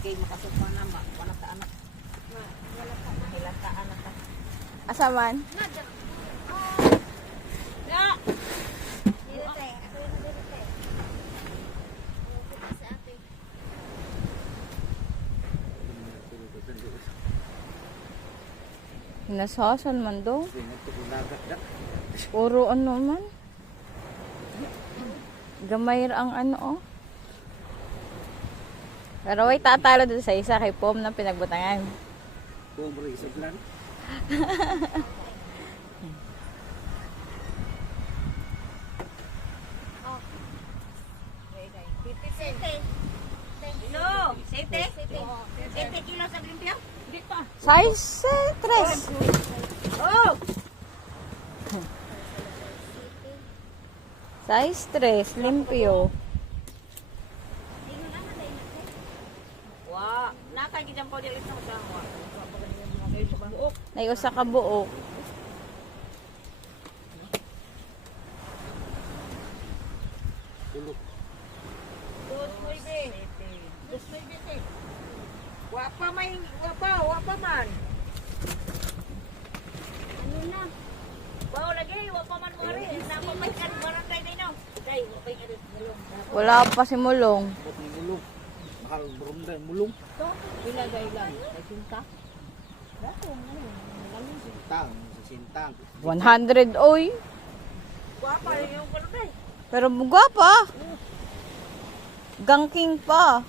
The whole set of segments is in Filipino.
kay makasupa na wala ta anak. Wala ta na ilang ta anak. Asa man? Ya. Nasasan man do. Puro ano man. Gamay ra ang ano oh. Pero way tatalo doon sa isa kay Pom na pinagbutangan. Pom rin isog lang. Kilo, 7 kilo sa limpyo? Di pa. Size 3. Oh. Size 3, limpyo. Wa, nakagidam po dito sa damo. Nay usa ka buok. Tulog. Dos muy bien. Wapa may wapa man. Ano na? Bao lagi, wapa man mo rin. Napa may kan barangay din no. Dai, wapa yung mulong. Wala pa si Mulong. Bot ng mulong. Mahal berumda mulong. To, ilagay lang. Ay sinta. Dako ano? Sintang, sa sintang. 100 oy. Wapa yung barangay. Pero gwapa. Gangking pa.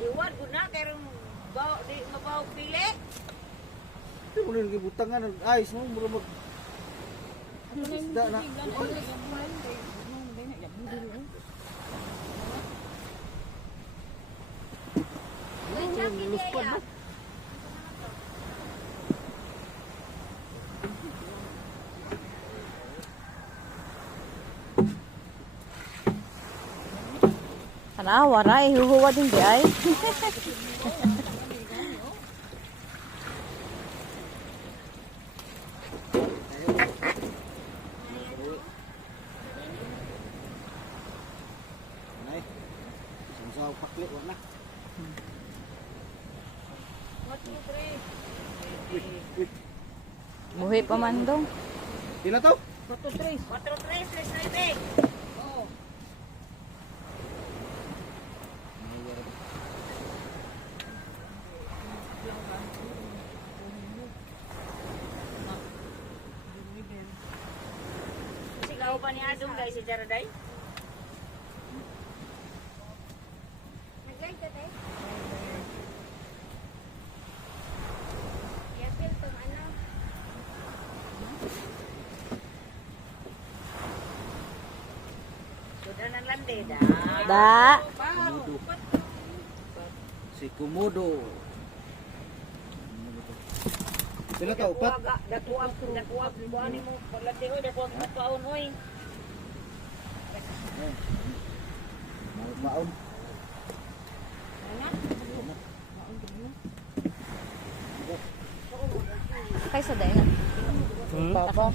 Iwan ko na, pero di mabaw pili. Ito mo rin kibutangan ng ayos mo. Mura mag... Isda na. Luspad na. Kana wara ihuhuwa din di ay. Nay. Sangsaw pakli wala. Buhi pa man dong. Pila to? 4-3 plus 9. Oh. Sigaw pa ni Adong guys si Jaraday. Nag-like ka tayo? Yapil pang ano? Sudah ng lande da. Da. Komodo. Si Komodo. Pila to? Upat? Dakuwag. Buwan mo. Paglati ko, dakuwag mo paon, oy. Maon. Kay sa day na. Papa.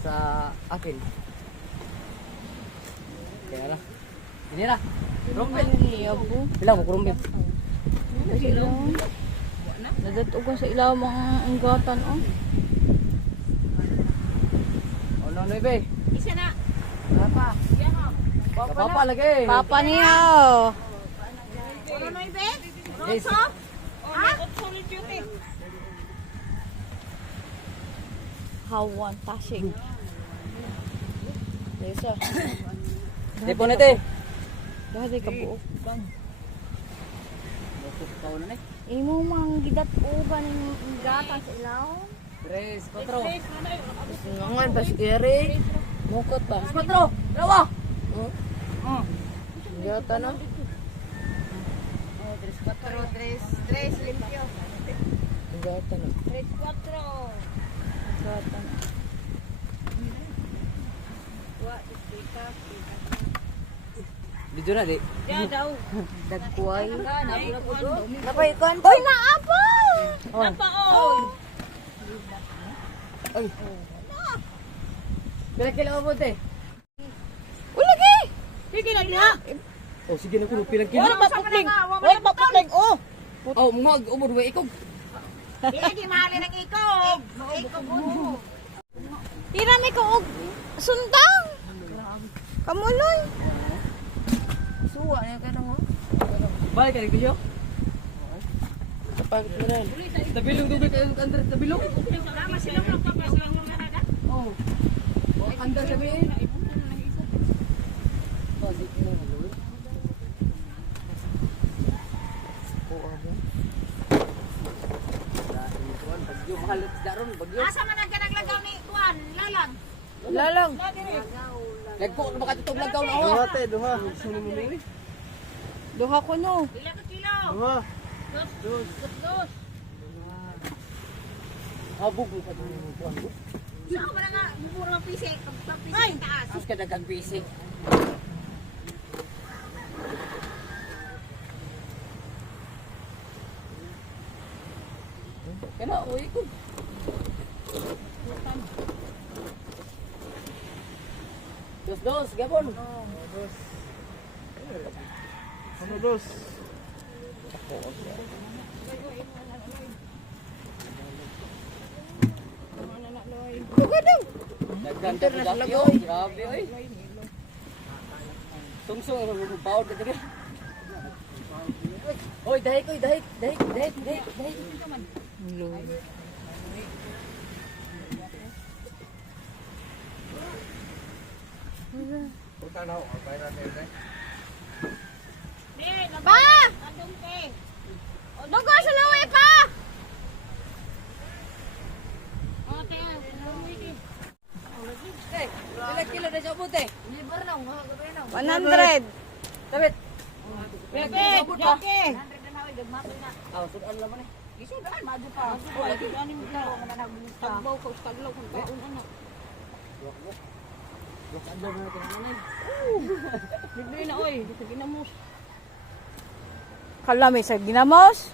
Sa akin. Kaya na. Ini na. Rumpin niya po. Bilang mo kurumbin. Nadatugan sa ilaw mga anggatan oh. O no, Noy, Isa na. Papa. Yan o. Papa lagi. Papa niya oh. Ano na ibe? Yes. Ha? Solid duty. Hawan tasig. Desa. Di po nete. Dahil ka buok. Kau na ni. Imo mang gidat uban ng gata sa ilaw. 3, 4. Please, ano yun? Ngangan pas kere. Mukot ba? 4, dalawa. Gata na. Tres, limpyo. Gata na. 3, 4. Gata na. Dito na, di. Diyan daw. Dagkuay. Napay kon. Uy, naapol! Napaoy. Pila kilo mo, te? Ulagi! Sige na niya. Oh, sige na kuno pilang kilo. Wala maputling. Wala maputling. Oh. Oh, mungag umur wa ikog. Hindi mahali ng ikog. Ikog mo. Tirami ko og sundang. Kamuloy. Suwa na ka nang. Balik ka dito. Kapag rin. Tabilong tubig kayo under tabilong. Sama sila mo papaslang mo na na. Oh. Under kami. Oh, di ko na lulo. Bagyo mahal sa daron, bagyo. Asa man ang ganaglagaw ni Tuan? Lalang. Lalang. Nagko na makatutog lang kaw na Duha oh. te, duha. Sino mo ni? Duha ko no. Pila ka kilo? Duha. Dos. Habog mo pa din mo kuan ko. Saan mo na nga? Buburo ang pisik. Ay! Taas. Sus ka dagang pisik. Kana oy ko. Dos, gabon. Ano dos? Daghan ka na lagyo. Grabe oy. Tungsong ang magpapawd ka diri. Oy, dahik. Pa! Andong te. Dugo sa luwi pa! O, te. Luwi. Hey, ilang kilo na siya puti? 100. Tabit. Jake! Jake! Ah, sudan lang man eh. Isudan, madu pa. Lagi gani mo ka. Tagbaw ko, taglaw kung kaon ano. Ando na natin naman. Bigli na oy, sa ginamos. Kalami sa ginamos.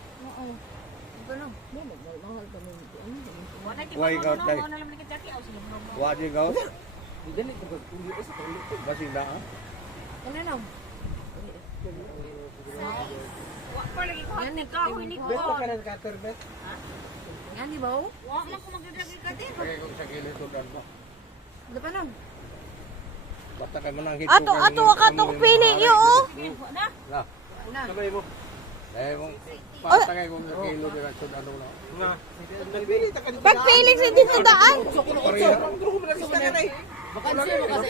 Wala ti Why mo ikaw, tay? no, na lang ni Jackie aw sila mo. Wadi gaw. Di ganit ko tuloy sa tuloy. Basig na ha. Wa pa lagi ko. Yan ka hoy ni ko. Beto ka na sa cutter bet. Wa man ko magdagdag ka din. Kaya kung sa kilid to dan ba. Basta kay manang hit. Ato pili yo oh. Na. Na. Sabay mo. Eh mong patagay kung sa kilo dira sa ano na. Na. Nagpili ta ka dito. Pagpili sa dito daan. Bakansi mo kasi.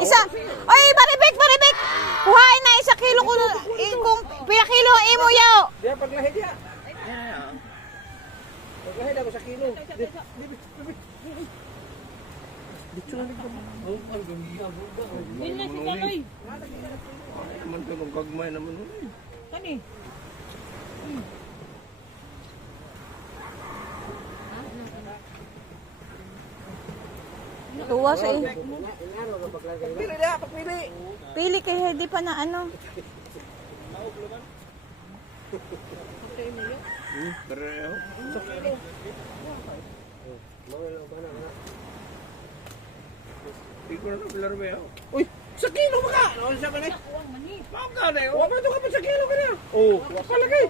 Isa. Oy, baribik. Kuhain na 1 kilo ko kung pila kilo ang imo yaw. Dia paglahi dia. Paglahi daw sa kilo. Dito lang dito. Oh, ang gamiya buda. Illa si Kaloy. Man to kung gagmay naman. Kani. Tuwa sa Pili dia, pagpili. pili kay hindi pa na ano. Pero sa kilo. Ikaw na pilaro ba yun? Uy! Sa kilo ba ka? Ano siya ba na? Mao ka na yun? Huwag mo ito ka pa sa kilo ka na. Oo. Palagay.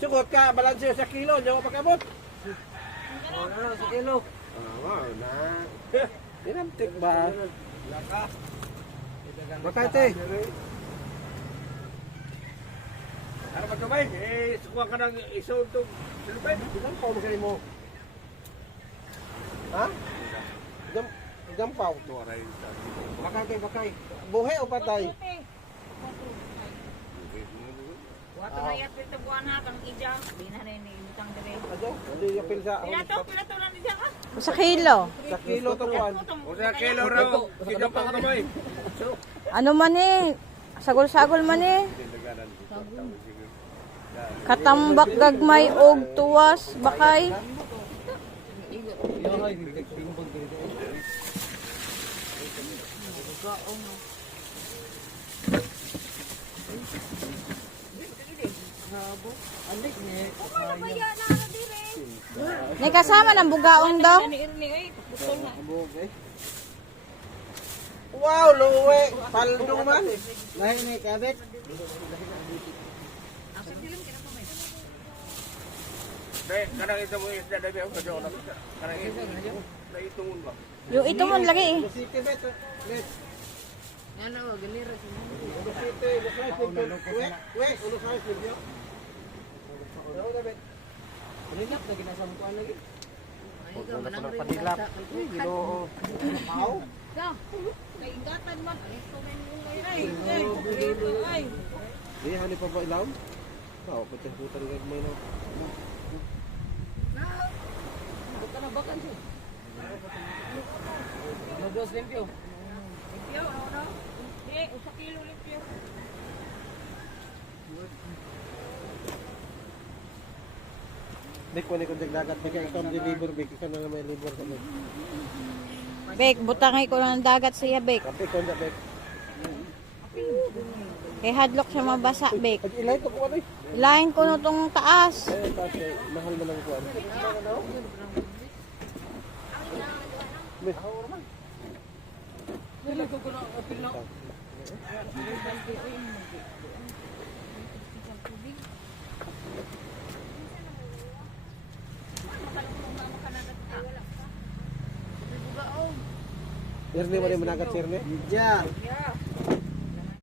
Sukot ka, balansyo sa kilo. Diyan ko pagkabot. Sa kilo. Wow na. Tinamtik ba? Bakay te. Ano ba kamay? Eh, sukuha ka ng iso itong silipin. Ilang pao mo mo? Ha? Ilang pao ito aray. Bakay. Buhay o patay? Wa to na yat ito buwan ha kang ija. Di na ni butang dire. Ajo, hindi yung pilsa. Pila to lang diyan ka. Sa kilo. Sa kilo to kuan. O sa kilo raw. Kita pa ka naman. Ano man eh. Sagol-sagol man eh. Katambak gagmay og tuwas bakay. Yung ay, bimbag dito. Alik niya. May kasama ng bugaong daw. Ni Irni oy, putol na. Wow, luwe. Paldo man. Lahi ni kabit. Dahil karang isa mo isda dahil ako kadyo na. Karang isa. Naitungon ba? Yung ito man lagi eh. City bet. Bet. Ano, ganira si mo. City, we, ulo sa video. Daw na bet. Lingap na ginasam ko lagi. Ay, ka manang rin. Padilap. Ginoo. Pau. Kay ingatan man. Ay. Di hani pa ba ilaw? Tao pa tiyang putan gagmay no. Buka na bakan siya. Dos limpyo. Limpyo ano? Di, usa kilo limpyo. Dik ko ni kung dagat bigay ikaw deliver big ikaw na may liver sa big. Bek, butangay ko ng dagat siya, Bek. Kape ko na big. Kay hadlok siya mabasa, Bek. Pag ilay to ko ano. Ilahin ko na tong taas. Eh kasi mahal mo lang ko ano. Dili ko na apil na. Sirne mo rin managat sirne? Ja. Yeah.